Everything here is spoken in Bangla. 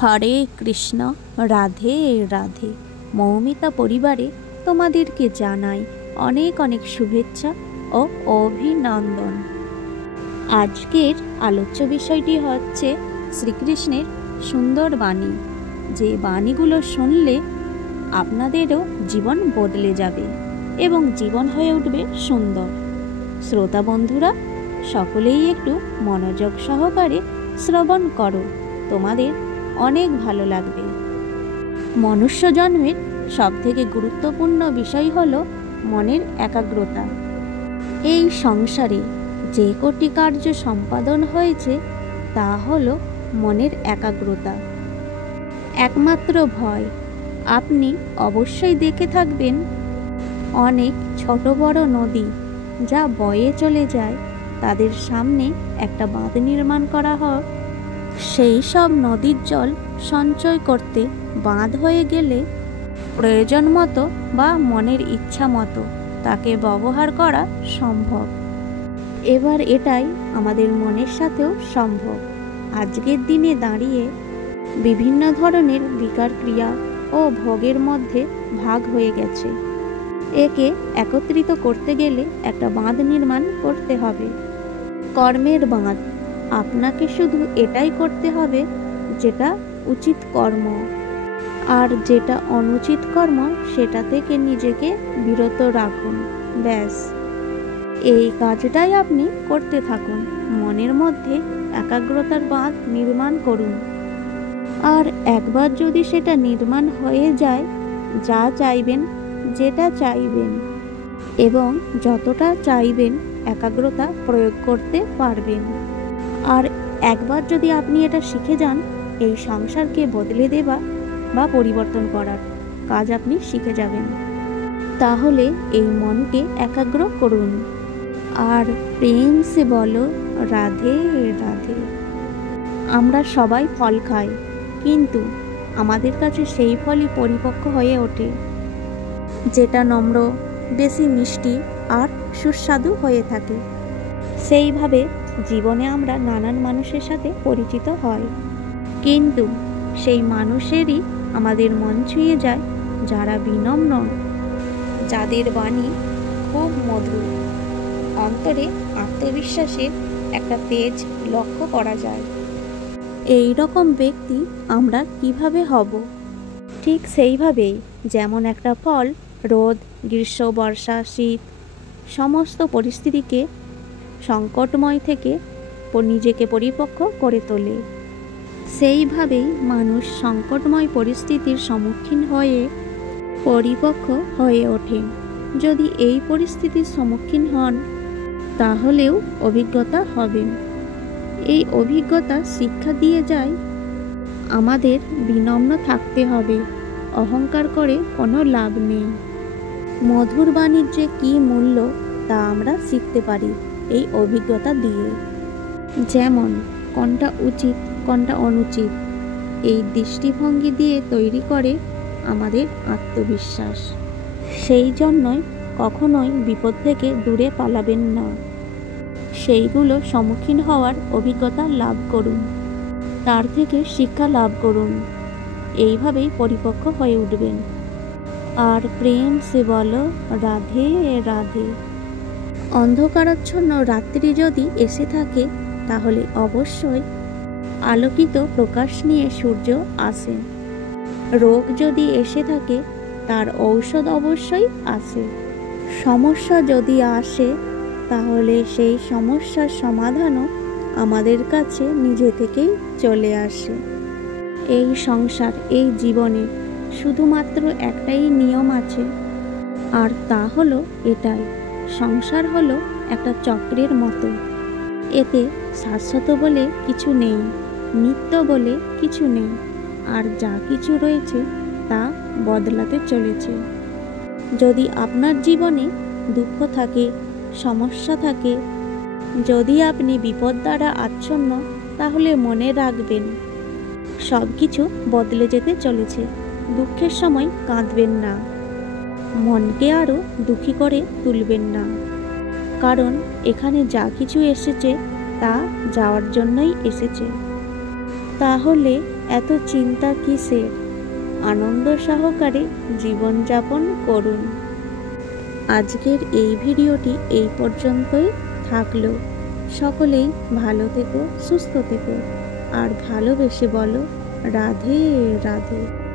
হরে কৃষ্ণ, রাধে রাধে। মৌমিতা পরিবারে তোমাদেরকে জানাই অনেক অনেক শুভেচ্ছা ও অভিনন্দন। আজকের আলোচ্য বিষয়টি হচ্ছে শ্রীকৃষ্ণের সুন্দর বাণী, যে বাণীগুলো শুনলে আপনাদেরও জীবন বদলে যাবে এবং জীবন হয়ে উঠবে সুন্দর। শ্রোতা বন্ধুরা, সকলেই একটু মনোযোগ সহকারে শ্রবণ করো, তোমাদের অনেক ভালো লাগবে। মনুষ্য জন্মের সবথেকে গুরুত্বপূর্ণ বিষয় হলো মনের একাগ্রতা। এই সংসারে যে কটি কার্য সম্পাদন হয়েছে তা হলো মনের একাগ্রতা। একমাত্র ভয়, আপনি অবশ্যই দেখে থাকবেন অনেক ছোট বড় নদী যা বয়ে চলে যায়, তাদের সামনে একটা বাঁধ নির্মাণ করা হয়। সেই সব নদীর জল সঞ্চয় করতে বাঁধ হয়ে গেলে প্রয়োজন মতো বা মনের ইচ্ছা মতো তাকে ব্যবহার করা সম্ভব। এবার এটাই আমাদের মনের সাথেও সম্ভব। আজকের দিনে দাঁড়িয়ে বিভিন্ন ধরনের বিকার ক্রিয়া ও ভোগের মধ্যে ভাগ হয়ে গেছে। একে একত্রিত করতে গেলে একটা বাঁধ নির্মাণ করতে হবে, কর্মের বাঁধ। আপনাকে শুধু এটাই করতে হবে যেটা উচিত কর্ম, আর যেটা অনুচিত কর্ম সেটা থেকে নিজেকে বিরত রাখুন। ব্যাস, এই কাজটাই আপনি করতে থাকুন। মনের মধ্যে একাগ্রতার বাঁধ নির্মাণ করুন। আর একবার যদি সেটা নির্মাণ হয়ে যায়, যা চাইবেন, যেটা চাইবেন এবং যতটা চাইবেন একাগ্রতা প্রয়োগ করতে পারবেন। আর একবার যদি আপনি এটা শিখে যান, এই সংসারকে বদলে দেওয়া বা পরিবর্তন করার কাজ আপনি শিখে যাবেন। তাহলে এই মনকে একাগ্র করুন আর প্রেম সে বলো রাধে রাধে। আমরা সবাই ফল খাই, কিন্তু আমাদের কাছে সেই ফলই পরিপক্ক হয়ে ওঠে যেটা নম্র, বেশি মিষ্টি আর সুস্বাদু হয়ে থাকে। সেইভাবে জীবনে আমরা নানান মানুষের সাথে পরিচিত হই, কিন্তু সেই মানুষেরই আমাদের মন ছুঁয়ে যায় যারা বিনম্র, যাদের বাণী খুব মধুর, অন্তরে আত্মবিশ্বাসের একটা তেজ লক্ষ্য করা যায়। এই রকম ব্যক্তি আমরা কিভাবে হব? ঠিক সেইভাবেই যেমন একটা ফল রোদ, গ্রীষ্ম, বর্ষা, শীত সমস্ত পরিস্থিতিকে সংকটময় থেকে নিজেকে পরিপক্ক করে তোলে, সেইভাবেই মানুষ সংকটময় পরিস্থিতির সম্মুখীন হয়ে পরিপক্ক হয়ে ওঠে। যদি এই পরিস্থিতির সম্মুখীন হন তাহলেও অভিজ্ঞতা হবেন। এই অভিজ্ঞতা শিক্ষা দিয়ে যায় আমাদের বিনম্র থাকতে হবে, অহংকার করে কোনো লাভ নেই। মধুর বাণীর যে কী মূল্য তা আমরা শিখতে পারি এই অভিজ্ঞতা দিয়ে। যেমন কোনটা উচিত কোনটা অনুচিত, এই দৃষ্টিভঙ্গি দিয়ে তৈরি করে আমাদের আত্মবিশ্বাস। সেই জন্যই কখনোই বিপদ থেকে দূরে পালাবেন না, সেইগুলো সম্মুখীন হওয়ার অভিজ্ঞতা লাভ করুন, তার থেকে শিক্ষা লাভ করুন। এইভাবেই পরিপক্ক হয়ে উঠবেন। আর প্রেম সে বলো রাধে রাধে। অন্ধকারাচ্ছন্ন রাত্রি যদি এসে থাকে তাহলে অবশ্যই আলোকিত প্রকাশ নিয়ে সূর্য আসে। রোগ যদি এসে থাকে তার ঔষধ অবশ্যই আসে। সমস্যা যদি আসে তাহলে সেই সমস্যার সমাধানও আমাদের কাছে নিজে থেকেই চলে আসে। এই সংসার, এই জীবনে শুধুমাত্র একটাই নিয়ম আছে, আর তা হলো এটাই, সংসার হলো একটা চক্রের মতো। এতে শাশ্বত বলে কিছু নেই, নিত্য বলে কিছু নেই, আর যা কিছু রয়েছে তা বদলাতে চলেছে। যদি আপনার জীবনে দুঃখ থাকে, সমস্যা থাকে, যদি আপনি বিপদ দ্বারা আচ্ছন্ন, তাহলে মনে রাখবেন সব কিছু বদলে যেতে চলেছে। দুঃখের সময় কাঁদবেন না, মনকে আরও দুঃখী করে তুলবেন না, কারণ এখানে যা কিছু এসেছে তা যাওয়ার জন্যই এসেছে। তাহলে এত চিন্তা কিসের? আনন্দ সহকারে জীবনযাপন করুন। আজকের এই ভিডিওটি এই পর্যন্তই থাকলো। সকলেই ভালো থেকো, সুস্থ থেকো, আর ভালোবেসে বলো রাধে রাধে।